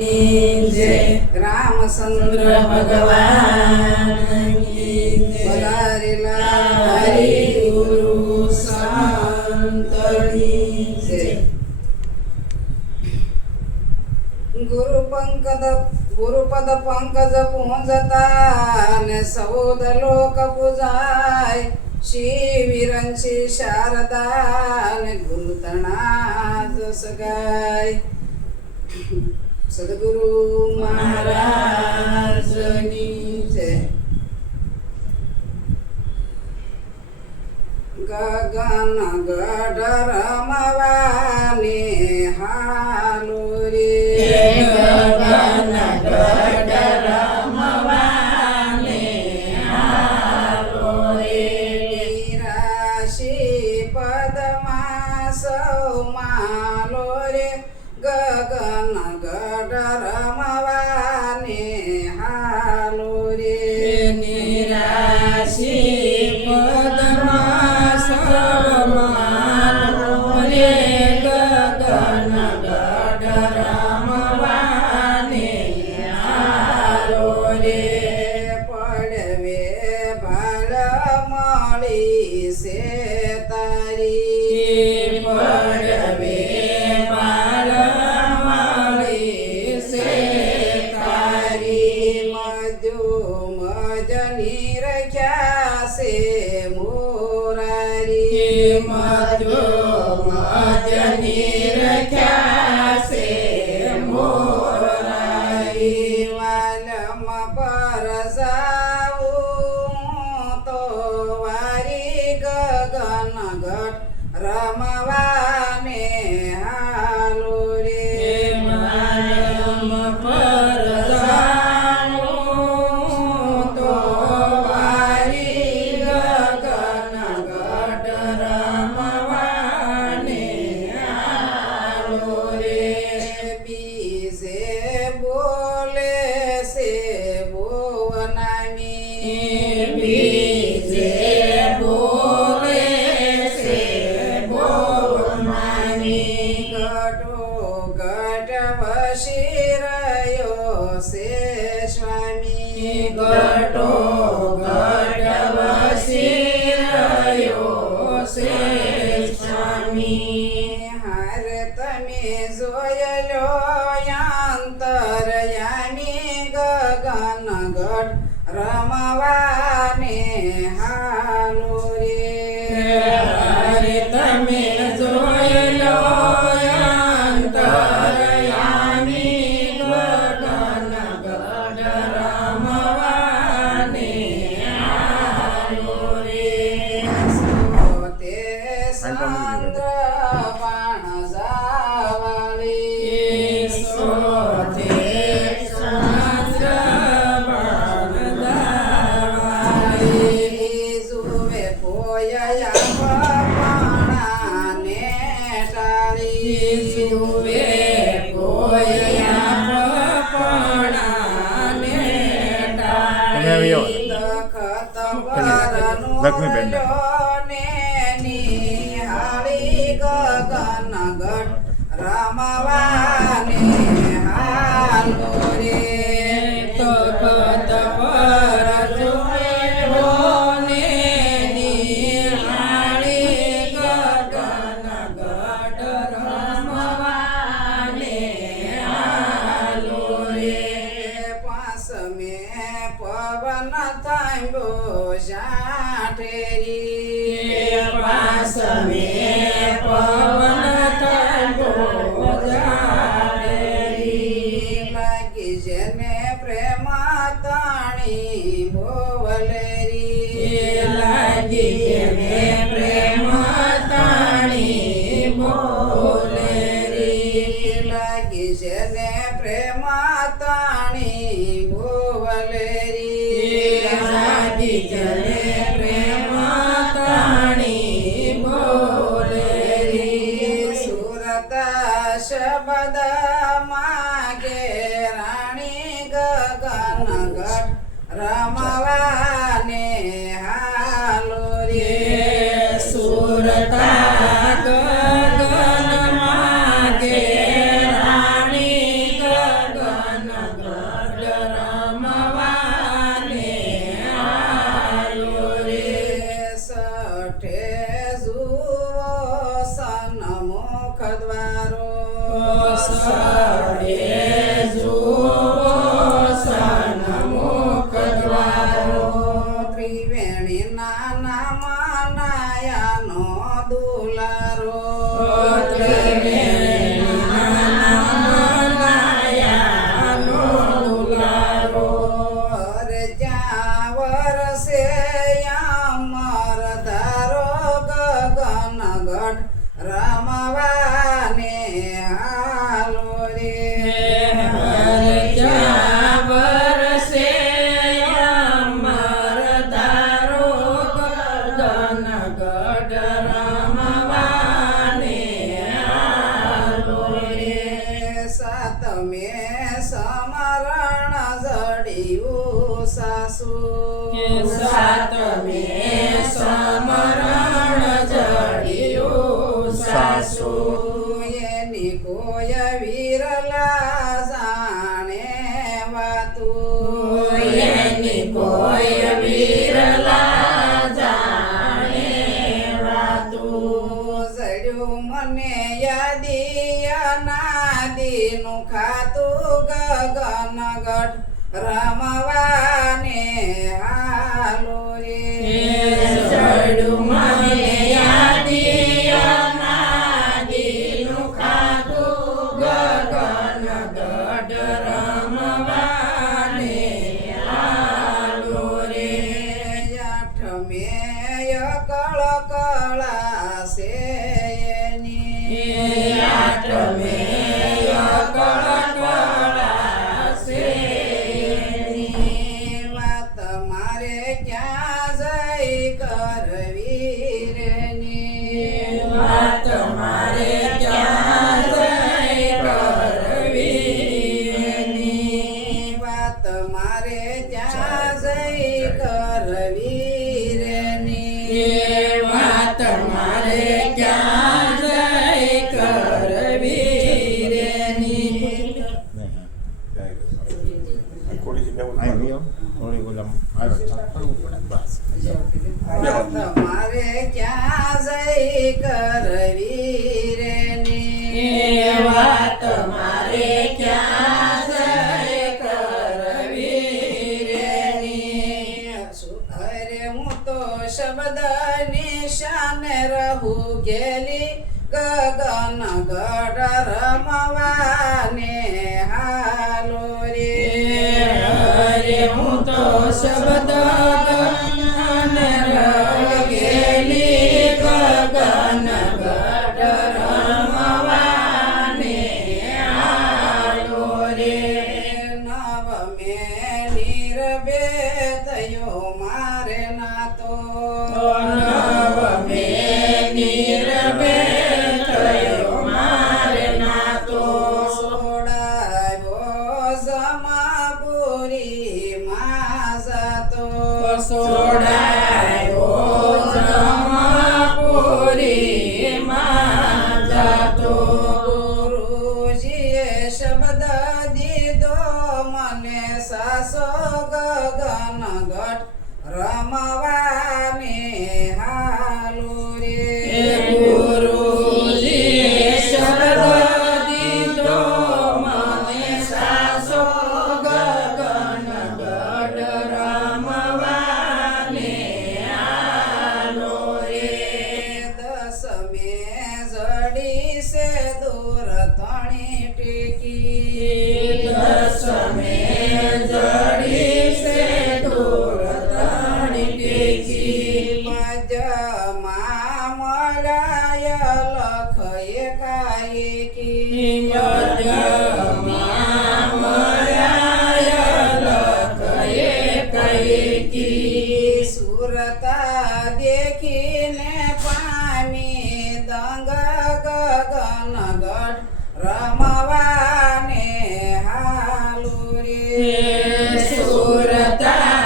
जय रामचंद्र भगवान की पधारेला हरि गुरु संतनी जय। गुरुपद पंकज पूजता ने सौद लोक पूजाय शिवीरांची शारदा ने गुरुतना जस गाय सद्गुरु महाराज महाराजनी जय। गगन गडर मवाने हालो रे गगन गडर मवाने हालो रे निराशी पदमा मालो रे गगन गडर मवाने हालो रे निराशी पदमा समालो रे गगन गडर मवाने हालो रे पडवे बाळ मळी से तारी पडवे बाळ मळी से तारी मजनी रख्या से मोरारी मधु मजनी रख्या से मोरारी वालम पर जाऊ तो वारी गगन गट रमवाने हालो रे मालम पर जाऊं तो वारी गगन गड रमवाने आलो रे बीजे बोले से बोवनामी बीजे बोले से बोलमानी गटो गट वशिरयो से स्वामी गटो गट वशिरयो से स्वामी हार तमे जोयलो यांतरयामी गगन गट रमवाने हालो रे हरे तमे जोयलो अंतरयामी गगन गड रमवाने आलो रे सोते सांद्र बाण जावाळी सोते सांद्र बाणदावाळी जुवे पोया पाणाने टाळी जुवे पोया पणाने टाळी दखत लक्ष्मीबेन. ने निहाळी गगन गट रमवाने हालो रे तपत पर जोने निहाळी गगन गड रमवाने आलो रे पास में पवन थांबो शाठेरी पास में पवन थांबो जारी लागी जने प्रेमाताणी बोवलेरी लागी जने प्रेम ताणी बोले रे लागी जने प्रेमाताणी बोवलेरी लागी जने प्रेम ताणी बोले रे सुरता शब्द मागे राणी गगन गट रमवाने हालो रे सुरता गगन मागे राणी गगन સમરણ જડિયું સાસુ કે સાતમે સમરણ જડિયું સાસુ એની કોઈ વિરલા જાણે વાતું એની કોઈ વિરલા જાણે વાતું જડ્યું મને યાદી અનાદીનું ખાતું ગગન ગઢ રમવાને હાલો રે ચડું મને યાદી અનાદિનું ખાતું ગગન ગઢ રમવાને હાલો રે આઠમે કળ કળાશે એની આઠમે કળકળાશે એની વાત મારે ક્યાં જઈ કરવી રેની વાત મારે ક્યાં જઈ કરવી વાત મારે ક્યાં જઈ કરવી રેની વાત મારે ક્યાં જઈ કરવી રેની અહીં નહીં થોડી બોલામ બસ વાત મારે ક્યાં જઈ કરવી રેની વાત મારે ક્યાં જઈ કરવી રેની અરે હું તો શબ્દ નિશાને રહું ગેલી ગગન ગઢ રમવાને હાલો રે અરે હું તો શબ્દ અને ગેલી ગગન ગઢ રમવાને હાલો રે નવમે નીરબે થયો મારે નાતો નવમે નીરબે થયો મારે નાતો સોડાવ્યો જમાપુરી માં જાતો સોડાયો જમાપુરી માં જાતો ગુરુજીએ શબ્દ દીધો મને સાસો ગગન ગઢ રમવાને હાલો રે ગુરુજીએ શબ્દ દીધો મને સાસો ગગન ગઢ રમવાને હાલો રે દસમે જડી છે દૂર તણી ટેકી દસમે જડી છે દૂર તણી ટેકી મજમાં મળાય લખ એકાએકી મજમાં મળાય લખ એકાએકી સુરતા દેખીને પામી દંગ ગગન ગઢ રમવાને હાલો રે સુરતા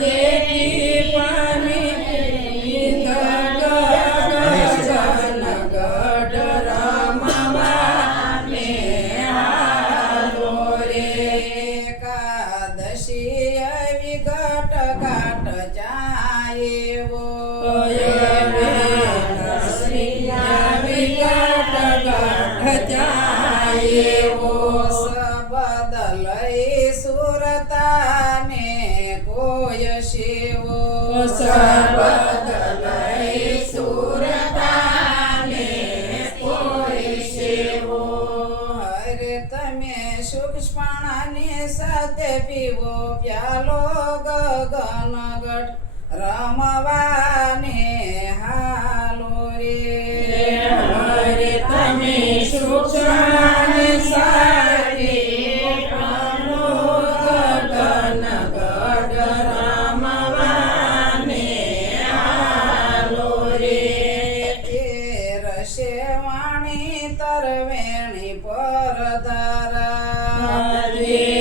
દેખી પામી ગગન ગઢ રમવાને હાલો રે એકાદશી વિગટ ઘાટ જાયેવો શબ્દ લઈ સુરતાને કોઈ શિવો શબ્દ લઈ સુરતાને કોઈ સેવો હરે તમે સૂક્ષ્મણાની સાથે પીવો પ્યાલો ગગન ગઢ રમવાને હાલો રે હરે તમે સૂક્ષ્મ સારી પ્રાણો ગગન ગઢ રમવાને હાલો રે રસે વાણી તરવેણી પર ધારા હરે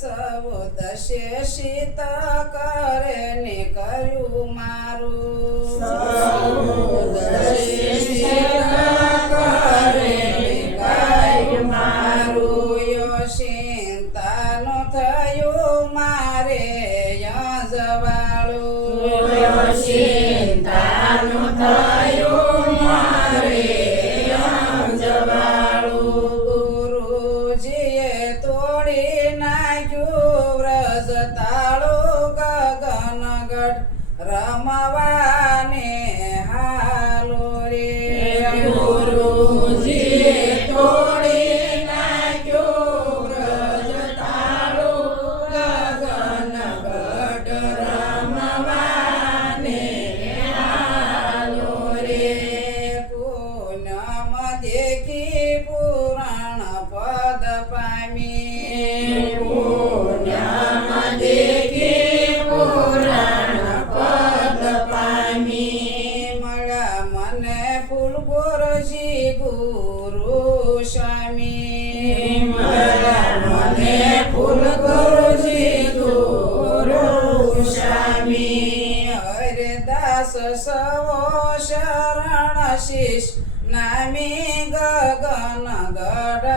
સૌ દશે શીત કરે ને કર્યું મારું ચિંતાનું થયું મારે યજવાળું ચિંતાનું થયું મારે યજવાળું. ગુરુજીએ તોડી નાખ્યું વ્રજ તાળું ગગનગઢ રમવાને હાલો રે ગુરુજીએ તોડી નાખ્યું વ્રજ તાળું ગગનગઢ રમવાને હાલો રે. પૂનમ દેખી પુરાણ પદ પામી પૂનમ દેખી પુરાણ પદ પામી. મળ્યા મને ફૂલ ગોરજી ગુરુ સ્વામી મળ્યા મને ફૂલ ગુરુજી ગુરુ સ્વામી. હરિદાસ સવો શરણ શીશ નામી ગગન ગઢ